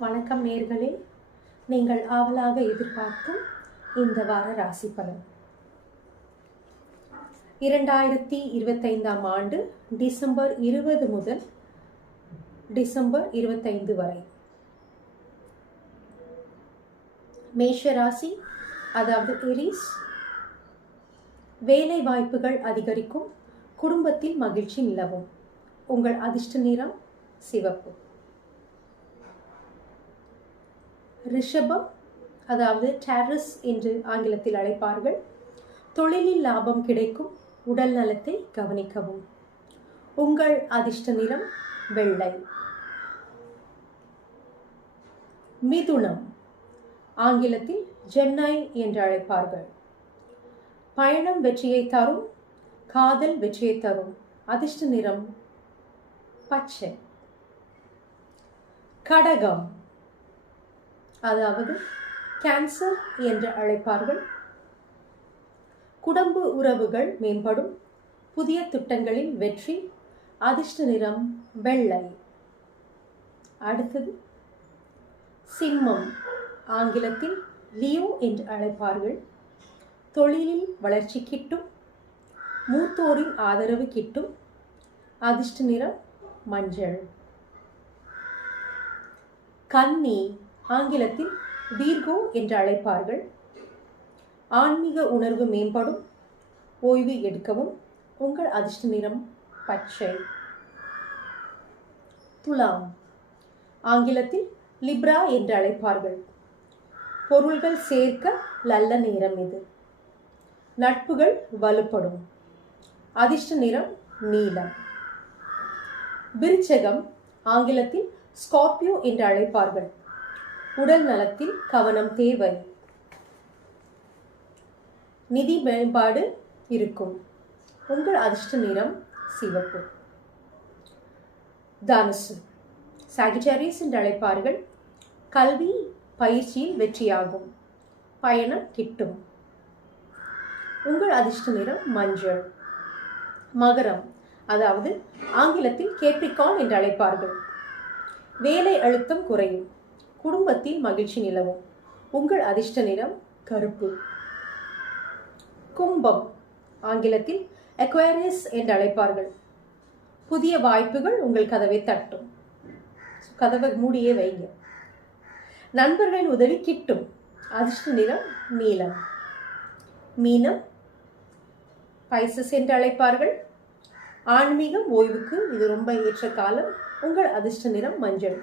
வணக்கம் நேர்களே, நீங்கள் ஆவலாக எதிர்பார்க்கும் இந்த வார ராசி பலன் 2025 ஆண்டு டிசம்பர் 20 முதல் டிசம்பர் 25 வரை. மேஷ ராசி, அதாவது ஏரிஸ். வேலை வாய்ப்புகள் அதிகரிக்கும், குடும்பத்தில் மகிழ்ச்சி நிலவும். உங்கள் அதிர்ஷ்ட நிறம் சிவப்பு. ரிஷபம், அதாவது டாரஸ் என்று ஆங்கிலத்தில் அழைப்பார்கள். தொழிலில் லாபம் கிடைக்கும், உடல் நலத்தை கவனிக்கவும். உங்கள் அதிர்ஷ்ட நிறம் வெள்ளை. மிதுனம், ஆங்கிலத்தில் ஜெமினி என்று அழைப்பார்கள். பயணம் வெற்றியை தரும், காதல் வெற்றியை தரும். அதிர்ஷ்ட நிறம் பச்சை. கடகம், அதாவது கேன்சர் என்று அழைப்பார்கள். குடும்ப உறவுகள் மேம்படும், புதிய திட்டங்களில் வெற்றி. அதிர்ஷ்ட நிறம் வெள்ளை. அடுத்தது சிம்மம், ஆங்கிலத்தில் லியோ என்று அழைப்பார்கள். தொழிலில் வளர்ச்சி கிட்டும், மூத்தோரின் ஆதரவு கிட்டும். அதிர்ஷ்ட நிறம் மஞ்சள். கன்னி, ஆங்கிலத்தில் வீர்கோ என்று அழைப்பார்கள். ஆன்மீக உணர்வு மேம்படும், ஓய்வு எடுக்கவும். உங்கள் அதிர்ஷ்ட நிறம் பச்சை. துலாம், ஆங்கிலத்தில் லிப்ரா என்று அழைப்பார்கள். பொருள்கள் சேர்க்க நல்ல நேரம் இது. நட்புகள் வலுப்படும். அதிர்ஷ்ட நிறம் நீலம். விருச்சகம், ஆங்கிலத்தில் ஸ்கார்பியோ என்று அழைப்பார்கள். உடல் நலத்தில் கவனம் தேவை. நிதி மேம்பாடு இருக்கும். உங்கள் அதிர்ஷ்ட நிறம் சிவப்பு. தனுசு, சாகிட்டாரியஸ் என்று அழைப்பார்கள். கல்வி பயிற்சியில் வெற்றியாகும், பயணம் கிட்டும். உங்கள் அதிர்ஷ்ட நிறம் மஞ்சள். மகரம், அதாவது ஆங்கிலத்தில் கேப்ரிகான் என்று அழைப்பார்கள். வேலை அழுத்தம் குறையும், குடும்பத்தில் மகிழ்ச்சி நிலவும். உங்கள் அதிர்ஷ்ட நிறம் கருப்பு. கும்பம், ஆங்கிலத்தில் அக்வேரியஸ் என்று அழைப்பார்கள். புதிய வாய்ப்புகள் உங்கள் கதவை தட்டும். கதவை மூடியே வைங்க. நண்பர்களின் உதவி கிட்டும். அதிர்ஷ்ட நிறம் நீலம். மீனம், பைசஸ் என்று அழைப்பார்கள். ஆன்மீகம் ஓய்வுக்கு இது ரொம்ப ஏற்ற காலம். உங்கள் அதிர்ஷ்ட நிறம் மஞ்சள்.